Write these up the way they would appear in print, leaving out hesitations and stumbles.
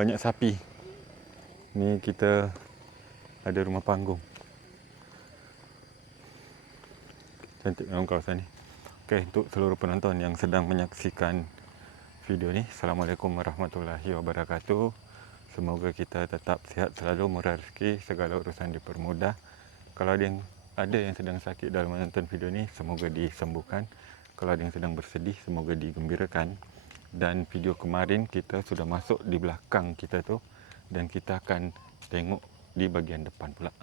banyak sapi. Ni kita ada rumah panggung. Cantik memang kawasan ni. Okey, untuk seluruh penonton yang sedang menyaksikan video ni, Assalamualaikum warahmatullahi wabarakatuh. Semoga kita tetap sihat selalu, murah rezeki, segala urusan dipermudah. Kalau ada yang sedang sakit dalam menonton video ni, semoga disembuhkan. Kalau ada yang sedang bersedih, semoga digembirakan. Dan video kemarin kita sudah masuk di belakang kita tu, dan kita akan tengok di bahagian depan pula.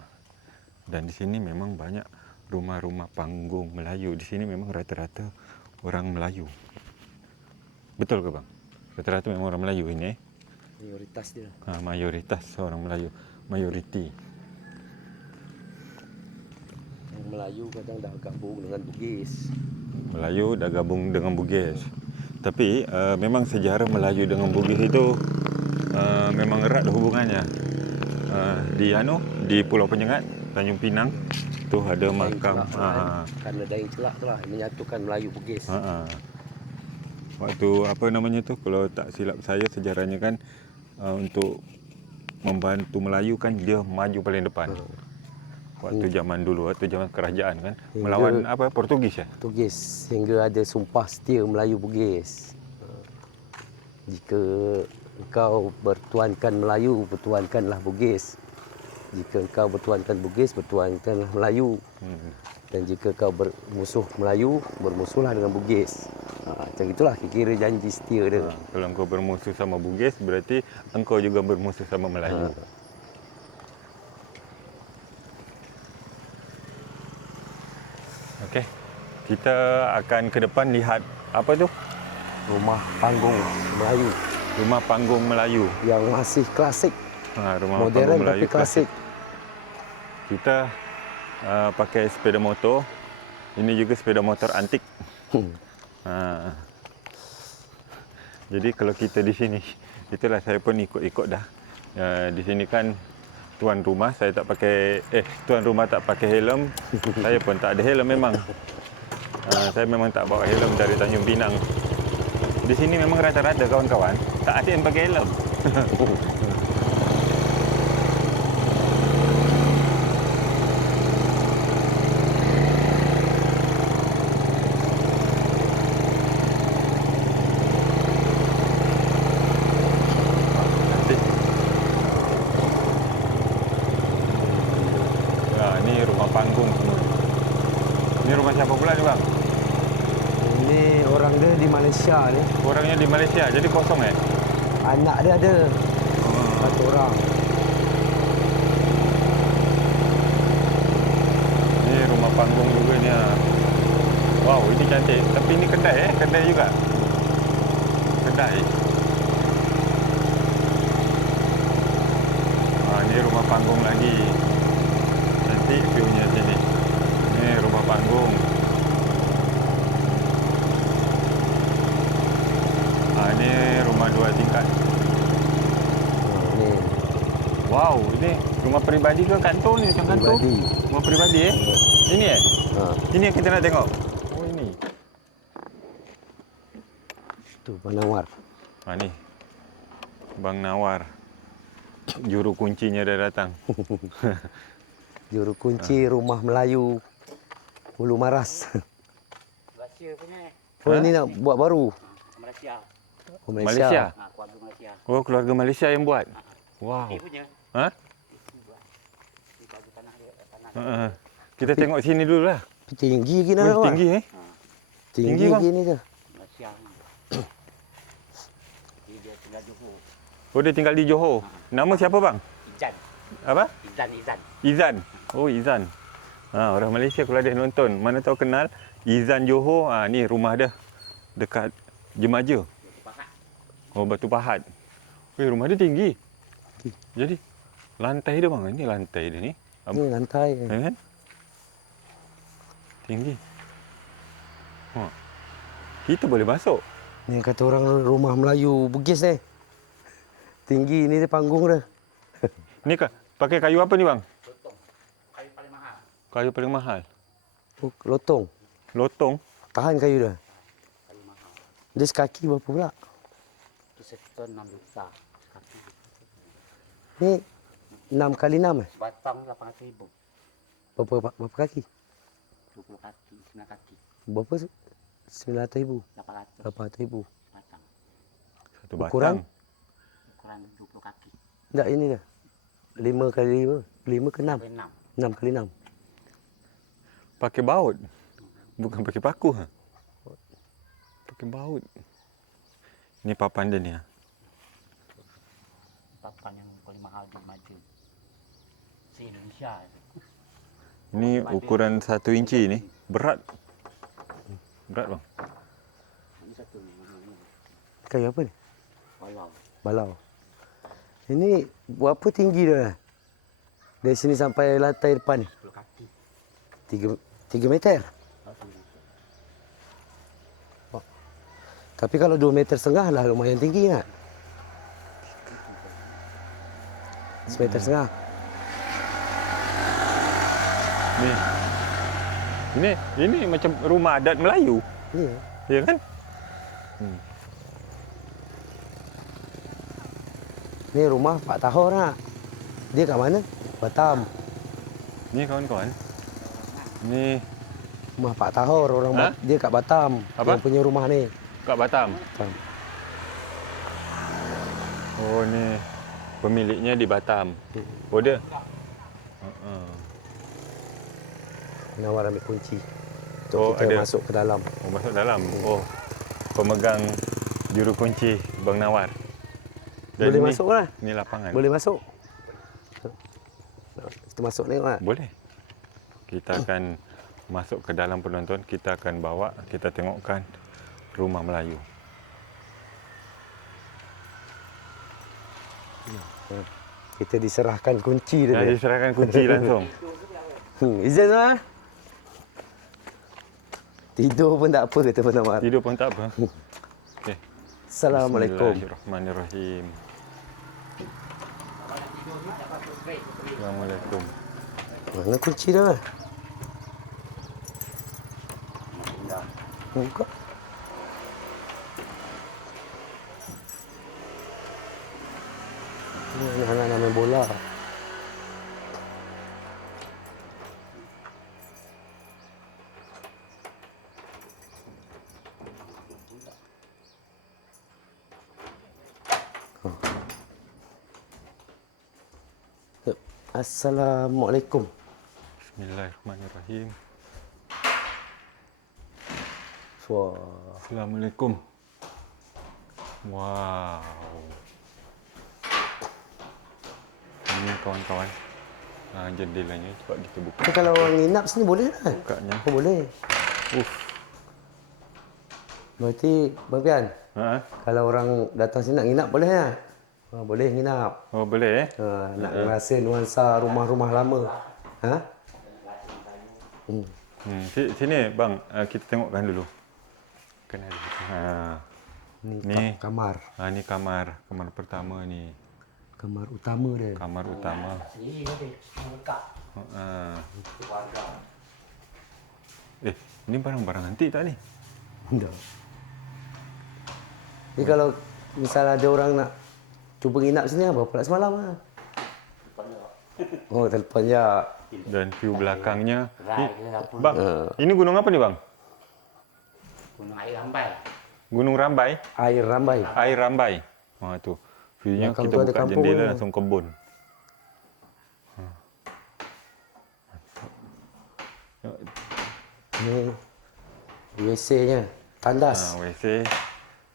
Dan di sini memang banyak rumah-rumah panggung Melayu. Di sini memang rata-rata orang Melayu. Betul ke bang? Rata-rata memang orang Melayu ini. Mayoritas dia. Mayoritas orang Melayu. Majoriti. Yang Melayu kadang dah gabung dengan Bugis. Melayu dah gabung dengan Bugis. Tapi memang sejarah Melayu dengan Bugis itu memang erat hubungannya. Di Pulau Penyengat, Tanjung Pinang, tu ada makam. Karena Daeng Celak tu lah menyatukan Melayu Bugis. Waktu apa namanya tu, kalau tak silap saya sejarahnya kan, untuk membantu Melayu kan dia maju paling depan. Waktu zaman dulu, waktu zaman kerajaan kan, melawan apa, Portugis ya? Portugis, hingga ada sumpah setia Melayu Bugis. Jika engkau bertuankan Melayu, bertuankanlah Bugis. Jika engkau bertuankan Bugis, bertuankanlah Melayu. Dan jika kau bermusuh Melayu, bermusuhlah dengan Bugis. Macam itulah kira janji setia dia. Kalau engkau bermusuh sama Bugis, berarti engkau juga bermusuh sama Melayu. Okey, kita akan ke depan lihat apa tu? Rumah panggung Melayu. Rumah panggung Melayu. Yang masih klasik. Rumah Modern panggung Melayu tapi klasik. Kita pakai sepeda motor. Ini juga sepeda motor antik. Jadi kalau kita di sini, itulah saya pun ikut-ikut dah. Di sini kan tuan rumah tuan rumah tak pakai helm. Saya pun tak ada helm memang. Saya memang tak bawa helm dari Tanjung Pinang. Di sini memang rata-rata kawan-kawan tak ada yang pakai helm. Ini rumah panggung semua. Ini rumah siapa pula ni bang? Ini orang dia di Malaysia ni. Orangnya di Malaysia, jadi kosong Anak dia ada. Satu orang. Ini rumah panggung juga ni. Wow, ini cantik. Tapi ini kedai kedai juga. Kedai. Ini rumah panggung lagi. Cantik view-nya sini. Ini rumah panggung. Ini rumah 2 tingkat. Ni. Wow, ini rumah peribadi ke kantor ni? Macam kantor? Rumah peribadi Ini Ini yang kita nak tengok. Oh ini. Tu Bang Nawar. Ni. Bang Nawar. Juru kuncinya dah datang. Juru kunci rumah Melayu Hulu Maras. Malaysia punya. Oh ini nak buat baru. Malaysia. Oh, Malaysia. Keluarga Malaysia. Oh, keluarga Malaysia yang buat. Wow. Dia punya. Di baju tanah dia, tanah. Kita tengok sini dulu lah. Tinggi lagi nak. Tinggi Tinggi bang. lagi ni tu. Malaysia. Dia tinggal Johor. Oh, dia tinggal di Johor. Nama siapa bang? Izan. Apa? Izan. Izan. Oh, Izan. Orang Malaysia kalau ada nonton, mana tahu kenal Izan Johor. Ni rumah dia dekat Jemaja. Oh, Batu Pahat. Rumah dia tinggi. Jadi lantai dia bang, ini lantai dia ni. Ni lantai. Kan? Tinggi. Kita boleh masuk. Ni kata orang rumah Melayu Bugis ni. Tinggi ni dia panggung dia. Ni pakai kayu apa ni bang? Lotong. Kayu paling mahal. Kayu paling mahal. Oh, lotong. Lotong. Tahan kayu dia. Kayu mahal. Dia sekaki berapa pula? Itu sekitar 6 juta. Ni 6 kali 6 eh? Batang 800.000. Berapa kaki? 20 kaki, 9 kaki. Berapa? 900,000. 800 800,000. batang. Satu Ukuran? batang. Ukuran 20 kaki. Tak ini dah. 5 kali 5. 5 ke 6? Sampai 6. 6 kali 6. Pakai baut. Bukan pakai paku. Ha? Pakai baut. Ni papan dia ni. Ha? Papan yang paling mahal di Maja. Se-Indonesia. Ini ukuran 1 inci ni. Berat. Berat bang. Ini satu. Kayu apa ni? Walau. Balau. Ini berapa tinggi dia? Dari sini sampai lantai depan ni? 10 kaki. 3 meter. Tapi kalau 2 meter setengah lah lumayan tinggi kan? 1 meter setengah. Ni. Ini macam rumah adat Melayu. Ya. Ya kan? Ni rumah Pak Tahor nak. Dia kat mana? Batam. Ni kawan-kawan. Ni Rumah Pak Tahor orang Ha? dia kat Batam. Apa? Yang punya rumah ni. kat Batam. Batam. Oh ni pemiliknya di Batam. Oh dia. Nawar ambil kunci. Untuk Oh, kita ada. masuk ke dalam. Oh masuk dalam. Oh pemegang juru kunci Bang Nawar. Dan Boleh ni, masuk lah. Ni lapangan. Boleh masuk. Kita masuk tengok lah. Boleh. Kita akan masuk ke dalam penonton. Kita akan bawa, kita tengokkan rumah Melayu. Kita diserahkan kunci dia. Dah diserahkan kunci langsung. Izan lah. Tidur pun tak apa kata Pak Nawar. Tidur pun tak apa. Okey. Assalamualaikum. Bismillahirrahmanirrahim. Assalamualaikum. Mana kunci dia? Buka. Anak-anak main bola. Assalamualaikum. Bismillahirrahmanirrahim. Wah. Assalamualaikum. Wow. Ini kawan-kawan. Jendelanya cepat kita buka. Tapi kalau orang nginap sini boleh kan? Bukanya. Oh boleh. Uff. Berarti Bang Pian, Ha? kalau orang datang sini nak nginap boleh kan? Boleh nginap. Oh boleh eh? Nak rasa nuansa rumah-rumah lama. Ha? Sini bang, kita tengokkan dulu. Kan ada. Ni. Kamar. Ni kamar pertama ni. Kamar utama dia. Kamar utama. Ini dia lengkap. Keluarga. Ni barang-barang antik tak ni? Dah. Ni kalau misalnya ada orang nak cuba nginap sini berapa pula semalam lah? Oh, telefon je. Dan view belakangnya. Rai ke apa. Bang, ini gunung apa ni bang? Gunung air rambai. Gunung Rambai? Air rambai. Air Rambai. Tu. View-nya Belakang kita tu ada buka kampung jendela tu. langsung kebun. Ni WC-nya. Tandas. WC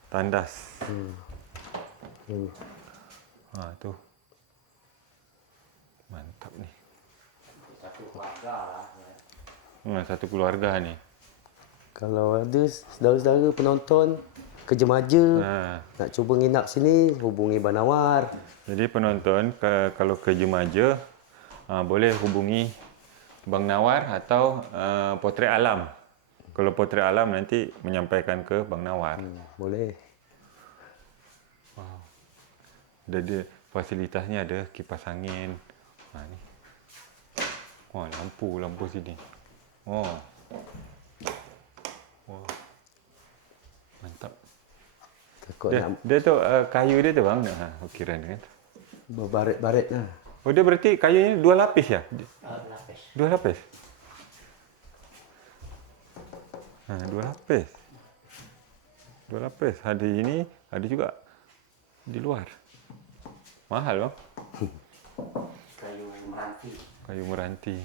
tandas. Hmm. Tu. Mantap ni. Satu keluarga lah. Satu keluarga ni. Kalau ada saudara-saudara penonton ke Jemaja nak cuba nginap sini, hubungi Bang Nawar. Jadi penonton kalau ke Jemaja boleh hubungi Bang Nawar atau Potret Alam. Kalau Potret Alam nanti menyampaikan ke Bang Nawar. Boleh. Dia fasilitasnya ada kipas angin. Ni. Lampu sini. Mantap. Takut nak Dia tu kayu dia tu bang. Ukiran kan. berbaret-baret lah. Oh, dia berarti kayunya 2 lapis ya? Lapis. 2 lapis? 2 lapis. 2 lapis. Ada ini, ada juga di luar. Mahal bang? Kayu meranti. Kayu meranti.